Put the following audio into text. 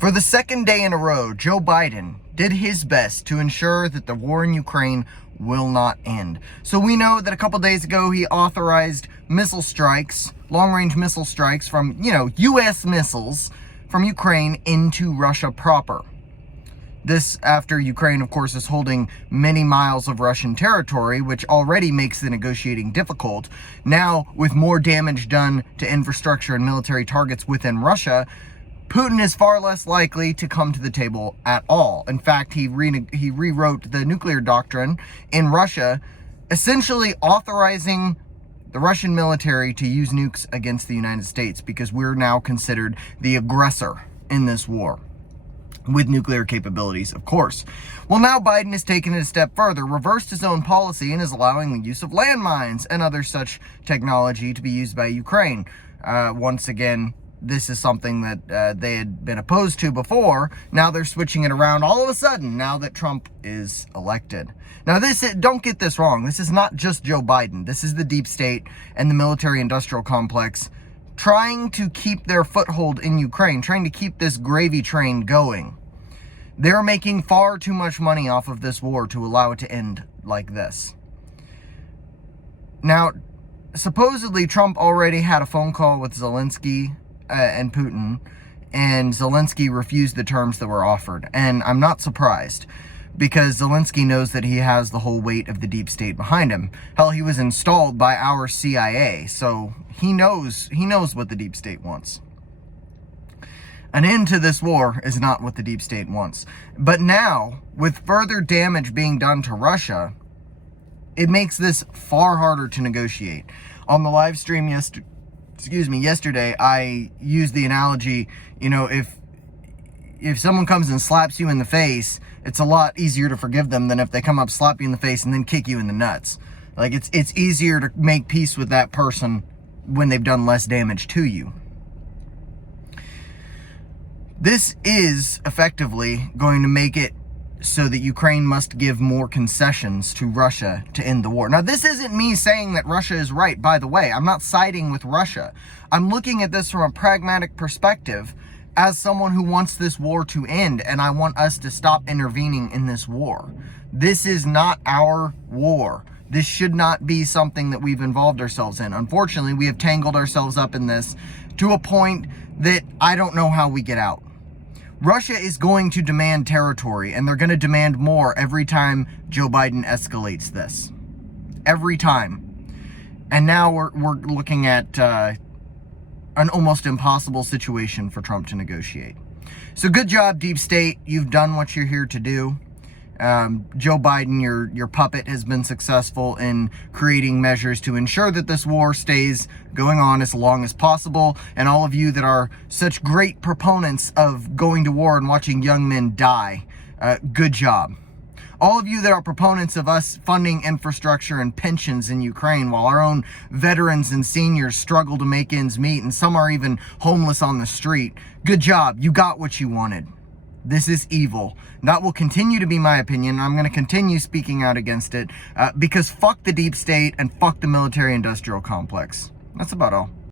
For the second day in a row, Joe Biden did his best to ensure that the war in Ukraine will not end. So we know that a couple days ago he authorized missile strikes, long-range missile strikes from, U.S. missiles from Ukraine into Russia proper. This after Ukraine, of course, is holding many miles of Russian territory, which already makes the negotiating difficult. Now, with more damage done to infrastructure and military targets within Russia, Putin is far less likely to come to the table at all. In fact, he rewrote the nuclear doctrine in Russia, essentially authorizing the Russian military to use nukes against the United States because we're now considered the aggressor in this war. With nuclear capabilities, of course. Well, now Biden has taken it a step further, reversed his own policy, and is allowing the use of landmines and other such technology to be used by Ukraine. Once again, this is something that they had been opposed to before. Now they're switching it around all of a sudden, now that Trump is elected. Now, don't get this wrong. This is not just Joe Biden. This is the deep state and the military-industrial complex trying to keep their foothold in Ukraine, trying to keep this gravy train going. They're making far too much money off of this war to allow it to end like this. Now, supposedly Trump already had a phone call with Zelensky and Putin, and Zelensky refused the terms that were offered. And I'm not surprised, because Zelensky knows that he has the whole weight of the deep state behind him. Hell, he was installed by our CIA, so he knows what the deep state wants. An end to this war is not what the deep state wants. But now, with further damage being done to Russia, it makes this far harder to negotiate. On the live stream yesterday, I used the analogy, if someone comes and slaps you in the face, it's a lot easier to forgive them than if they come up, slap you in the face, and then kick you in the nuts. Like, it's easier to make peace with that person when they've done less damage to you. This is effectively going to make it so that Ukraine must give more concessions to Russia to end the war. Now, this isn't me saying that Russia is right, by the way. I'm not siding with Russia. I'm looking at this from a pragmatic perspective as someone who wants this war to end, and I want us to stop intervening in this war. This is not our war. This should not be something that we've involved ourselves in. Unfortunately, we have tangled ourselves up in this to a point that I don't know how we get out. Russia is going to demand territory, and they're going to demand more every time Joe Biden escalates this. Every time. And now we're looking at an almost impossible situation for Trump to negotiate. So good job, deep state. You've done what you're here to do. Joe Biden, your puppet, has been successful in creating measures to ensure that this war stays going on as long as possible. And all of you that are such great proponents of going to war and watching young men die, good job. All of you that are proponents of us funding infrastructure and pensions in Ukraine while our own veterans and seniors struggle to make ends meet, and some are even homeless on the street, good job. You got what you wanted. This is evil. That will continue to be my opinion. I'm going to continue speaking out against it because fuck the deep state and fuck the military-industrial complex. That's about all.